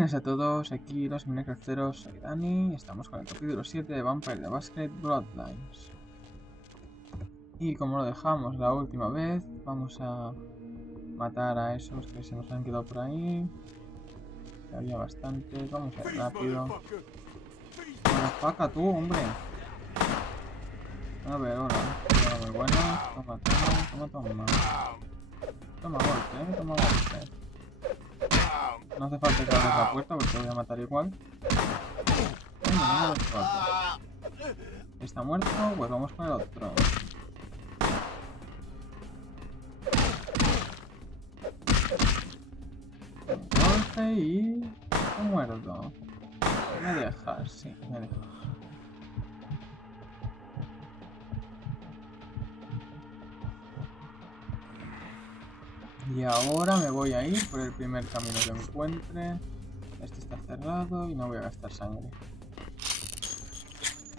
Buenas a todos, aquí los Minecrafteros, soy Dani, estamos con el capítulo 7 de Vampire de Masquerade Bloodlines. Y como lo dejamos la última vez, vamos a matar a esos que se nos han quedado por ahí. Que había bastantes, vamos a ir rápido. Bueno, faca tú, hombre. A ver, ahora, muy bueno, toma. Toma golpe, toma golpe. No hace falta que abras la puerta porque te voy a matar igual. Está muerto, pues vamos con el otro. Un golpe y... Está muerto. Me dejas, sí, me dejas. Y ahora me voy a ir por el primer camino que me encuentre. Este está cerrado y no voy a gastar sangre.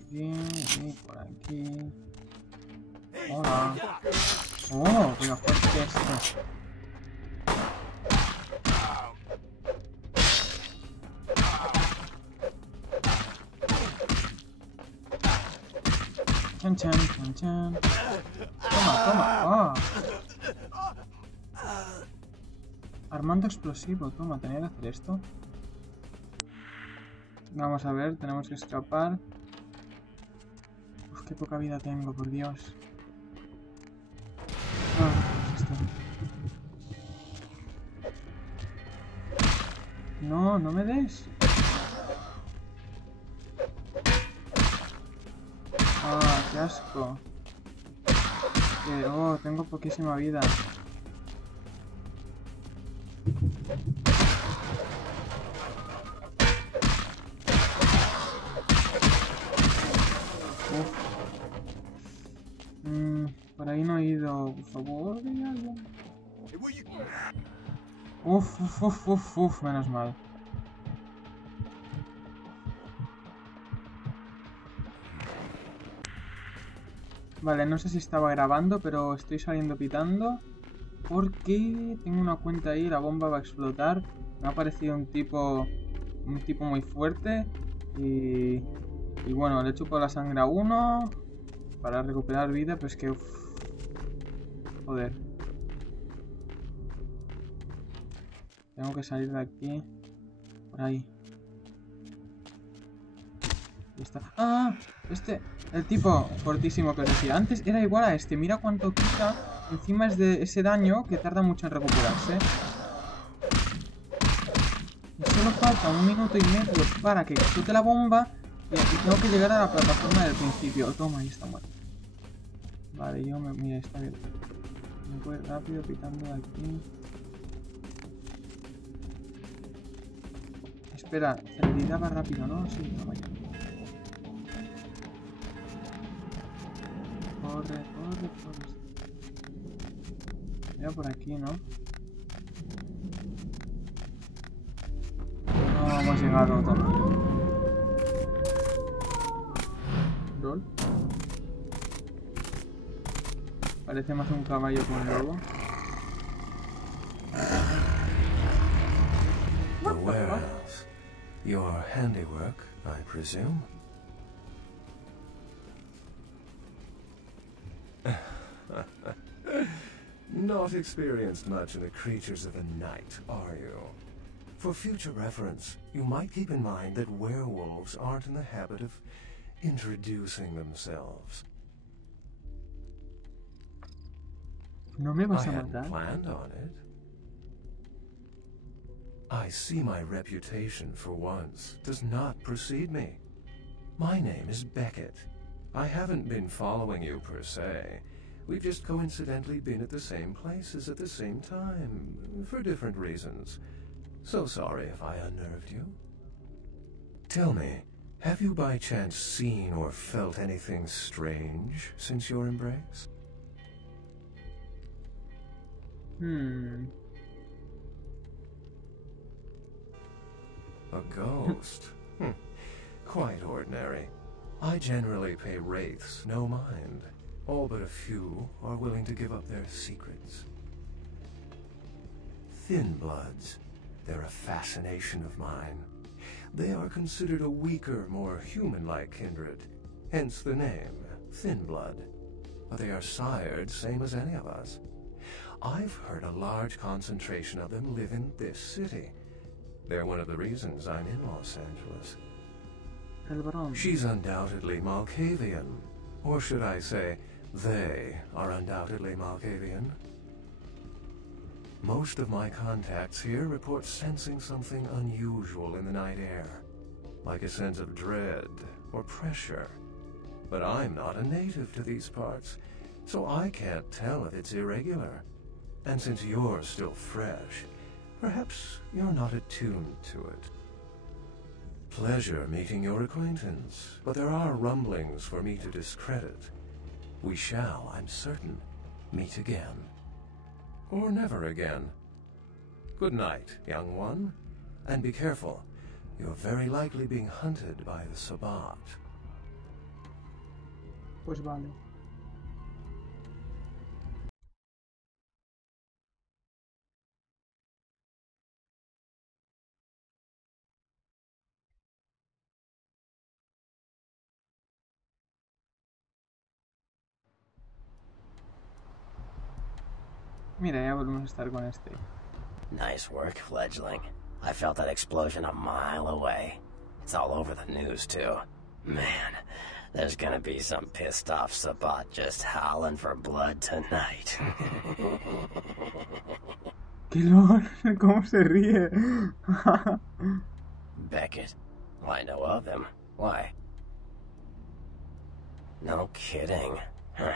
Bien, y por aquí. Hola. Oh, pero fuerte esto. Chan chan, chan chan. Toma. Armando explosivo, toma, tenía que hacer esto. Vamos a ver, tenemos que escapar. Uf, qué poca vida tengo, por Dios. ¿Qué es esto? No, no me des. Ah, qué asco. Oh, tengo poquísima vida. Por ahí no he ido, por favor, di algo. Uf, menos mal. Vale, no sé si estaba grabando, pero estoy saliendo pitando. Porque tengo una cuenta ahí, la bomba va a explotar. Me ha parecido un tipo muy fuerte. Y bueno, le chupo la sangre a uno para recuperar vida, pero es que... joder. Tengo que salir de aquí. Por ahí. Ahí está. ¡Ah! El tipo fortísimo que os decía antes era igual a este. Mira cuánto quita. Encima es de ese daño que tarda mucho en recuperarse. Y solo falta 1 minuto y medio para que explote la bomba. Y aquí tengo que llegar a la plataforma del principio. Toma, ahí está muerto. Vale, mira, está bien. Me voy rápido pitando de aquí. Espera, celeridad va rápido, ¿no? Sí, no vaya. Corre. Mira por aquí, ¿no? No hemos llegado todavía. ¿Lol? Parece más un caballo que un lobo. The warehouse. Your handiwork, I presume? Not experienced much in the creatures of the night, are you? For future reference, you might keep in mind that werewolves aren't in the habit of introducing themselves. No me vas I a hadn't matar. planned on it. I see my reputation, for once, does not precede me. My name is Beckett. I haven't been following you per se. We've just coincidentally been at the same places at the same time, for different reasons. So sorry if I unnerved you. Tell me, have you by chance seen or felt anything strange since your embrace? A ghost? Quite ordinary. I generally pay wraiths no mind. All but a few are willing to give up their secrets. Thin bloods. They're a fascination of mine. They are considered a weaker, more human-like kindred, hence the name, thin blood. But they are sired same as any of us. I've heard a large concentration of them live in this city. They're one of the reasons I'm in Los Angeles. She's undoubtedly Malkavian. Or should I say, they are undoubtedly Malkavian. Most of my contacts here report sensing something unusual in the night air, like a sense of dread or pressure. But I'm not a native to these parts, so I can't tell if it's irregular. And since you're still fresh, perhaps you're not attuned to it. Pleasure meeting your acquaintance, but there are rumblings for me to discredit. We shall, I'm certain, meet again. Or never again. Good night, young one. And be careful. You're very likely being hunted by the Sabbat. Pues vale. Mira, ya volvemos a estar con este. Nice work, fledgling. I felt that explosion a mile away. It's all over the news, too. Man, there's gonna be some pissed off Sabbat just howling for blood tonight. ¡Qué lol! ¿Cómo se ríe? Beckett. Well, I know of him. Why? No kidding. Huh.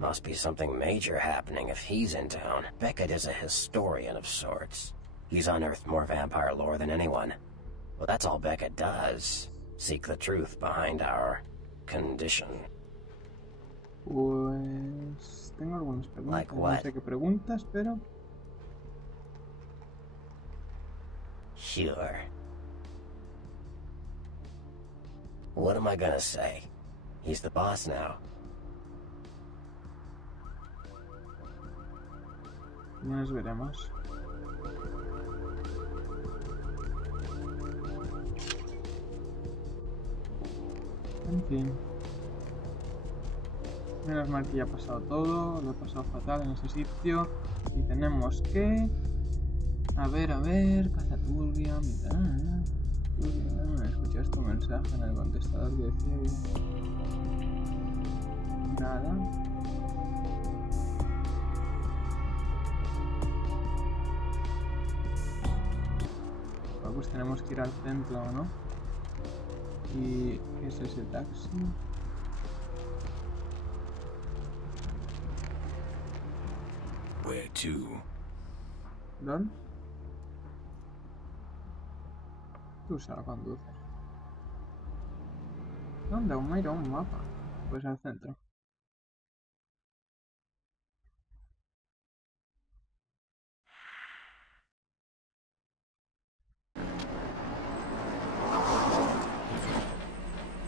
Must be something major happening if he's in town. Beckett is a historian of sorts. He's unearthed more vampire lore than anyone. Well, that's all Beckett does. Seek the truth behind our condition. Pues tengo algunas preguntas. Like what? No sé qué preguntas, pero... Sure. What am I gonna say? He's the boss now. Ya nos veremos. En fin. Menos mal que ya ha pasado todo. Lo he pasado fatal en ese sitio. Y tenemos que... A ver... Caza turbia... Escuchas tu mensaje en el contestador que decía... Nada. Pues tenemos que ir al centro, ¿no? ¿Y qué es ese taxi? Where to? ¿Dónde? Tú se la conduces. ¿Dónde? Aún mira un mapa. Pues al centro.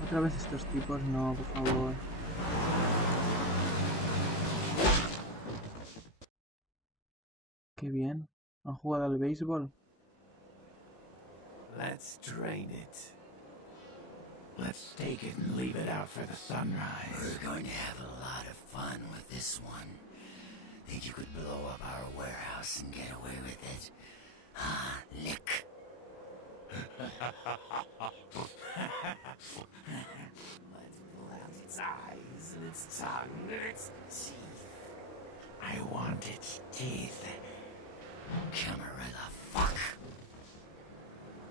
Otra vez estos tipos, no, por favor. Qué bien. ¿Han jugado al béisbol? Let's drain it. Let's take it and leave it out for the sunrise. We're going to have a lot of fun with this one. Think you could blow up our warehouse and get away with it? Ah, lick. Let's pull out its eyes and its tongue and its teeth. I want its teeth. Camarilla, fuck.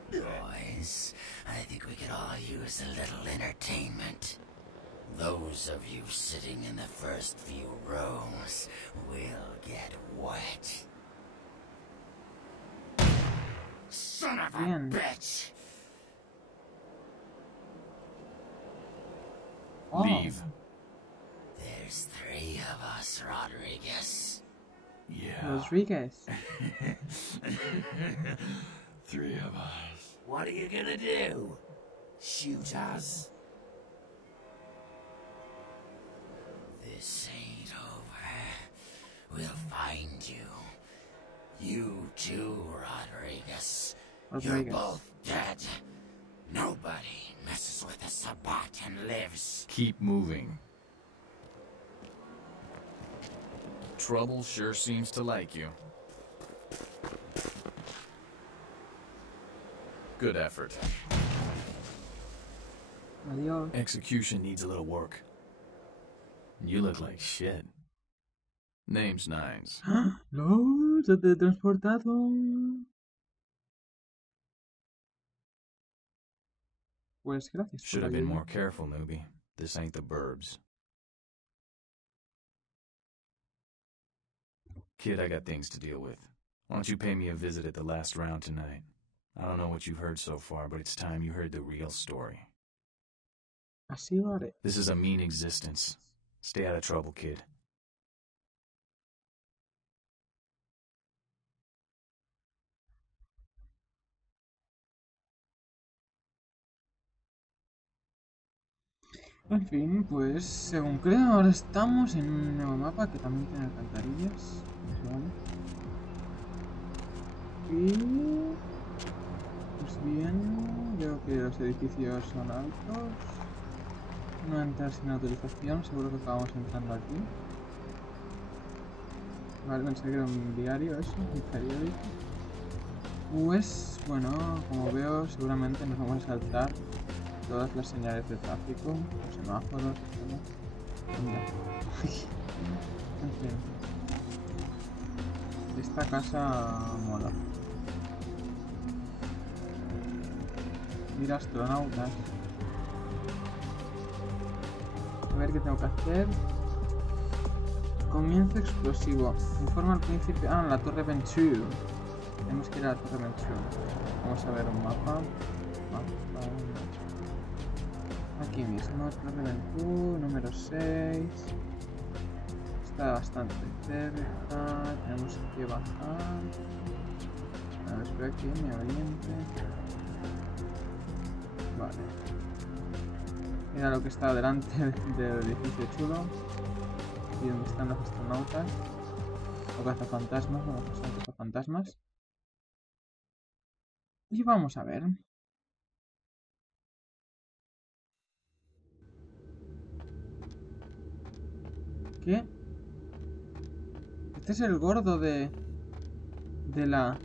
Boys, I think we could all use a little entertainment. Those of you sitting in the first few rows will get wet. Son of a bitch! Oh. Leave. There's 3 of us, Rodriguez. Yeah. Rodriguez. 3 of us. What are you gonna do? Shoot us? This ain't over. We'll find you. You too, Rodriguez. Rodriguez. You're Rodriguez. both dead. Nobody messes with a Sabbat and lives. Keep moving. Trouble sure seems to like you. Good effort. Adiós. Execution needs a little work. You look like shit. Name's Nines. ¡No! ¡Se te he transportado! Pues gracias. Should por have been ayudar. more careful, newbie. This ain't the burbs. Kid, I got things to deal with. Why don't you pay me a visit at the last round tonight? I don't know what you've heard so far, but it's time you heard the real story. Así lo haré. This is a mean existence. Stay out of trouble, kid. En fin, pues según creo, ahora estamos en un nuevo mapa que también tiene alcantarillas. Eso vale. Y pues bien, veo que los edificios son altos. No entrar sin autorización, seguro que acabamos entrando aquí. Vale, pensé que era un diario eso, un periódico. Pues bueno, como veo, seguramente nos vamos a saltar todas las señales de tráfico, los semáforos, todo. Mira. En fin. Esta casa mola. Mira, astronautas. A ver qué tengo que hacer. Comienzo explosivo. Informa al príncipe. Ah, la torre Venture. Tenemos que ir a la torre Venture. Vamos a ver un mapa. Aquí mismo, torre Venture, número 6. Está bastante cerca. Tenemos que bajar. A ver, espera que me oriente. Vale. Mira lo que está delante del edificio chulo. Y donde están los astronautas. O cazafantasmas, vamos a usar cazafantasmas. Y vamos a ver. ¿Qué? Este es el gordo de la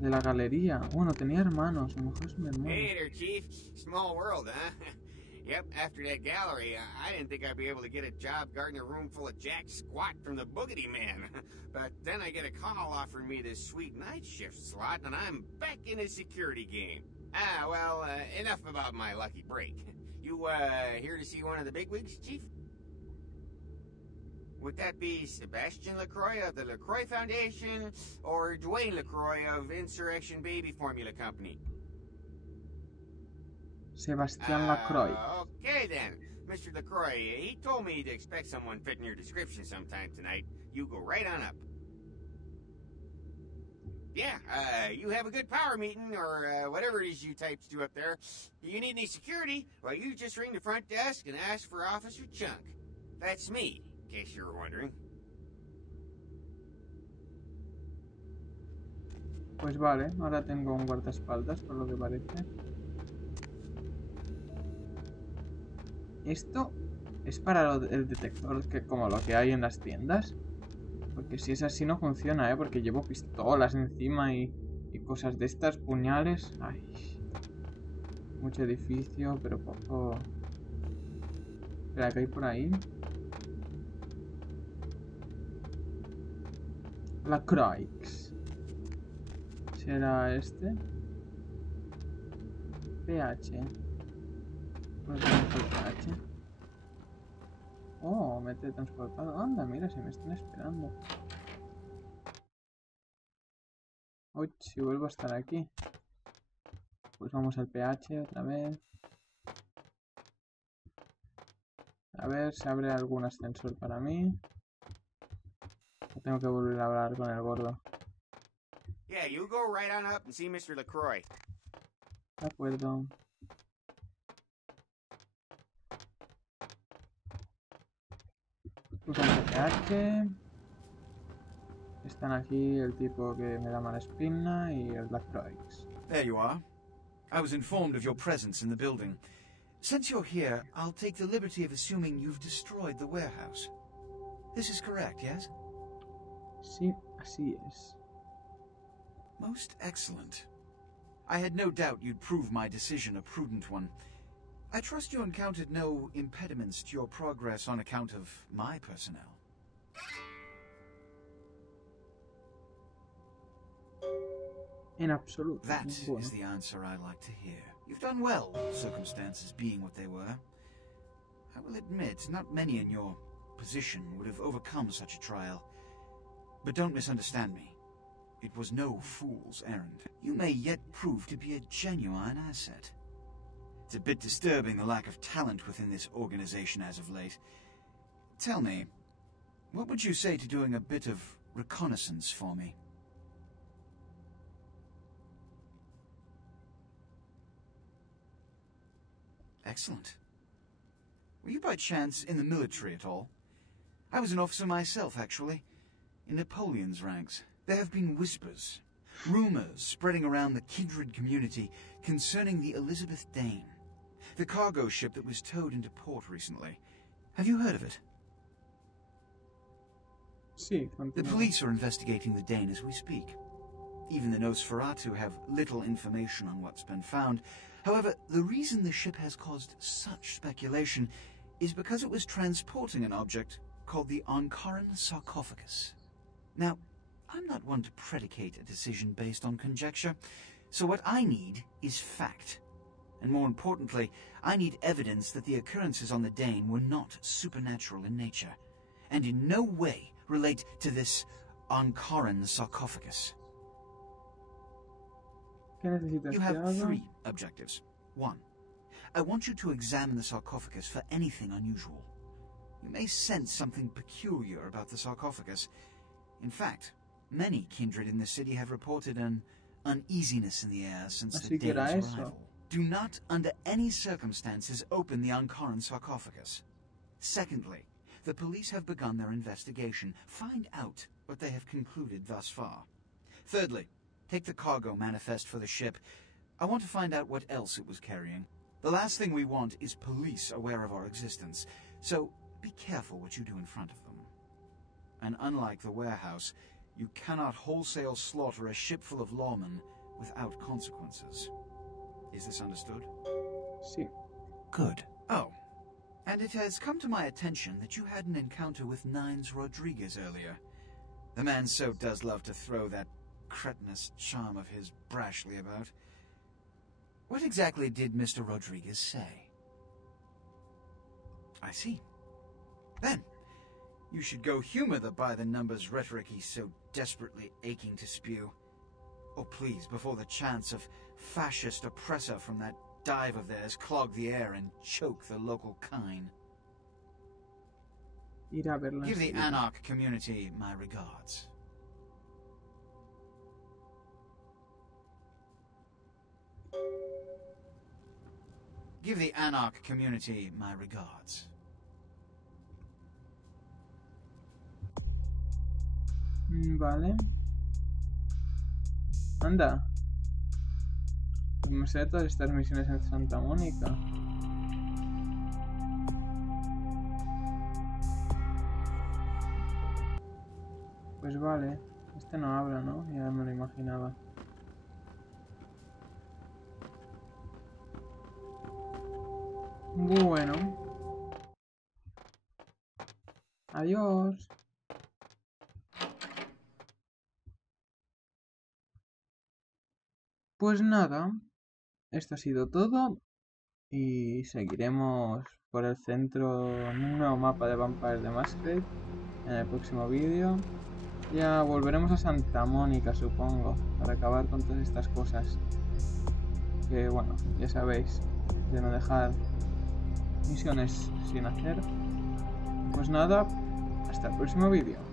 galería. Bueno, tenía hermanos. A lo mejor es mi hermano. Hey there, Chief. Small world, huh? Yep, after that gallery, I didn't think I'd be able to get a job guarding a room full of jack squat from the Boogity Man. But then I get a call offering me this sweet night shift slot, and I'm back in the security game. Ah, well, enough about my lucky break. You, here to see one of the bigwigs, Chief? Would that be Sebastian LaCroix of the LaCroix Foundation, or Dwayne LaCroix of Insurrection Baby Formula Company? Sebastián Lacroix. Okay then, Mr. LaCroix, he told me to expect someone fitting your description sometime tonight. You go right on up. Yeah, you have a good power meeting, or whatever it is you types do up there. You need any security? Well, you just ring the front desk and ask for Officer Chunk. That's me, in case you were wondering. Pues vale, ahora tengo un guardaespaldas, por lo que parece. Esto es para el detector, que como lo que hay en las tiendas. Porque si es así no funciona, ¿eh? Porque llevo pistolas encima y cosas de estas, puñales. Ay. Mucho edificio, pero poco... Espera, ¿qué hay por ahí? La Croix. ¿Será este? PH. No tenemos el PH. Oh, me he teletransportado. Anda, mira, se me están esperando. Uy, si vuelvo a estar aquí. Pues vamos al PH otra vez. A ver si abre algún ascensor para mí. O tengo que volver a hablar con el gordo. Yeah, you go right on up and see Mr. LaCroix. De acuerdo. Pulsamos el PH. Están aquí el tipo que me da mala espina y el Black Troix. There you are. I was informed of your presence in the building. Since you're here, I'll take the liberty of assuming you've destroyed the warehouse. This is correct, yes? Sí, así es. Most excellent. I had no doubt you'd prove my decision a prudent one. I trust you encountered no impediments to your progress on account of my personnel. En absoluto. That Bueno. is the answer I like to hear. You've done well, circumstances being what they were. I will admit, not many in your position would have overcome such a trial. But don't misunderstand me. It was no fool's errand. You may yet prove to be a genuine asset. It's a bit disturbing the lack of talent within this organization as of late. Tell me, what would you say to doing a bit of reconnaissance for me? Excellent. Were you by chance in the military at all? I was an officer myself, actually, in Napoleon's ranks. There have been whispers, rumors spreading around the kindred community concerning the Elizabeth Dane, the cargo ship that was towed into port recently. Have you heard of it? Sí, The continúa. police are investigating the Dane as we speak. Even the Nosferatu have little information on what's been found. However, the reason the ship has caused such speculation is because it was transporting an object called the Ankaran sarcophagus. Now, I'm not one to predicate a decision based on conjecture, so what I need is fact. And more importantly, I need evidence that the occurrences on the Dane were not supernatural in nature, and in no way relate to this Ankaran sarcophagus. ¿Qué necesitas? You ¿Que have haga? 3 objectives. 1. I want you to examine the sarcophagus for anything unusual. You may sense something peculiar about the sarcophagus. In fact, many kindred in the city have reported an uneasiness in the air since the Así que era Dane's eso. arrival. Do not, under any circumstances, open the Ankaran sarcophagus. Secondly, the police have begun their investigation. Find out what they have concluded thus far. Thirdly, take the cargo manifest for the ship. I want to find out what else it was carrying. The last thing we want is police aware of our existence, so be careful what you do in front of them. And unlike the warehouse, you cannot wholesale slaughter a ship full of lawmen without consequences. Is this understood? Sí. Good. Oh, and it has come to my attention that you had an encounter with Nines Rodriguez earlier. The man so does love to throw that cretinous charm of his brashly about. What exactly did Mr. Rodriguez say? I see. Then, you should go humor the by-the-numbers rhetoric he's so desperately aching to spew. Oh, please, before the chance of fascist oppressor from that dive of theirs clog the air and choke the local kine. Ir a verla. Give the enseguida. Anarch community my regards. Give the Anarch community my regards. Vale. Anda. Pues me sé de todas estas misiones en Santa Mónica. Pues vale. Este no habla, ¿no? Ya me lo imaginaba. Bueno. Adiós. Pues nada, esto ha sido todo y seguiremos por el centro en un nuevo mapa de Vampire de Masquerade en el próximo vídeo. Ya volveremos a Santa Mónica, supongo, para acabar con todas estas cosas. Que bueno, ya sabéis, de no dejar misiones sin hacer. Pues nada, hasta el próximo vídeo.